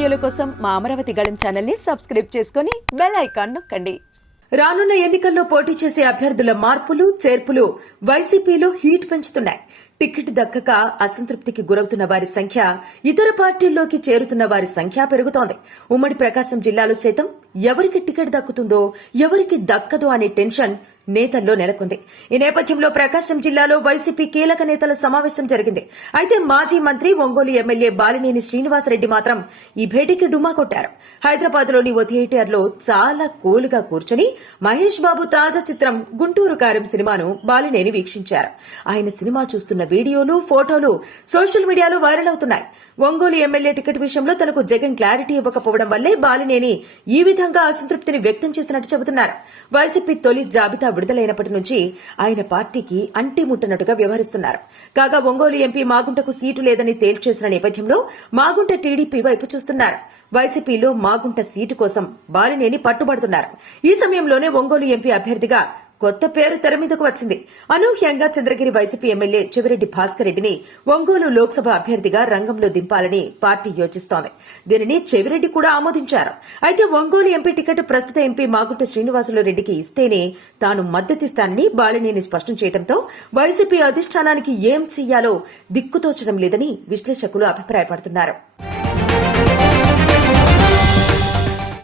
వీడియోల కోసం మా అమరావతి గళం ఛానల్ని సబ్స్క్రైబ్ చేసుకుని బెల్ ఐకాన్ నొక్కండి. రానున్న ఎన్నికల్లో పోటీ చేసే అభ్యర్థుల మార్పులు చేర్పులు వైసీపీలో హీట్ పెంచుతున్నాయి. టికెట్ దక్కక అసంతృప్తికి గురవుతున్న వారి సంఖ్య ఇతర పార్టీల్లోకి చేరుతున్న వారి సంఖ్య పెరుగుతోంది. ఉమ్మడి ప్రకాశం జిల్లాలో సైతం ఎవరికి టికెట్ దక్కుతుందో ఎవరికి దక్కదో అనే టెన్షన్ నేతల్లో నెలకొంది. ఈ నేపథ్యంలో ప్రకాశం జిల్లాలో వైసీపీ కీలక నేతల సమావేశం జరిగింది. అయితే మాజీ మంత్రి ఒంగోలు ఎమ్మెల్యే బాలినేని శ్రీనివాసరెడ్డి మాత్రం ఈ భేటీకి డుమా కొట్టారు. హైదరాబాద్లోని ఓ థియేటర్లో చాలా కూల్గా కూర్చుని మహేష్ బాబు తాజా చిత్రం గుంటూరు కారం సినిమాను బాలినేని వీక్షించారు. ఆయన సినిమా చూస్తున్న వీడియోలు ఫోటోలు సోషల్ మీడియాలో వైరల్ అవుతున్నాయి. ఒంగోలు ఎమ్మెల్యే టికెట్ విషయంలో తనకు జగన్ క్లారిటీ ఇవ్వకపోవడం వల్లే బాలినేని ఈ విధంగా అసంతృప్తిని వ్యక్తం చేసినట్టు చెబుతున్నారు. వైసీపీ తొలి జాబితా విడుదలైనప్పటి నుంచి ఆయన పార్టీకి అంటిముట్టనట్టుగా వ్యవహరిస్తున్నారు. కాగా ఒంగోలు ఎంపీ మాగుంటకు సీటు లేదని తేల్చేసిన నేపథ్యంలో మాగుంట టీడీపీ వైపు చూస్తున్నారు. వైసీపీలో మాగుంట సీటు కోసం బాలినేని పట్టుబడుతున్నారు. ఈ సమయంలోనే ఒంగోలు ఎంపీ అభ్యర్థిగా కొత్త పేరు తెర మీదకు వచ్చింది. అనూహ్యంగా చంద్రగిరి వైసీపీ ఎమ్మెల్యే చెవిరెడ్డి భాస్కర్ రెడ్డిని ఒంగోలు లోక్సభ అభ్యర్థిగా రంగంలో దింపాలని పార్టీ యోచిస్తోంది. దీనిని చెవిరెడ్డి కూడా ఆమోదించారు. అయితే ఒంగోలు ఎంపీ టికెట్ ప్రస్తుత ఎంపీ మాగుంట శ్రీనివాసులు రెడ్డికి ఇస్తేనే తాను మద్దతిస్తానని బాలినేని స్పష్టం చేయడంతో వైసీపీ అధిష్టానానికి ఏం చెయ్యాలో దిక్కుతోచడం లేదని విశ్లేషకులు అభిప్రాయపడుతున్నారు.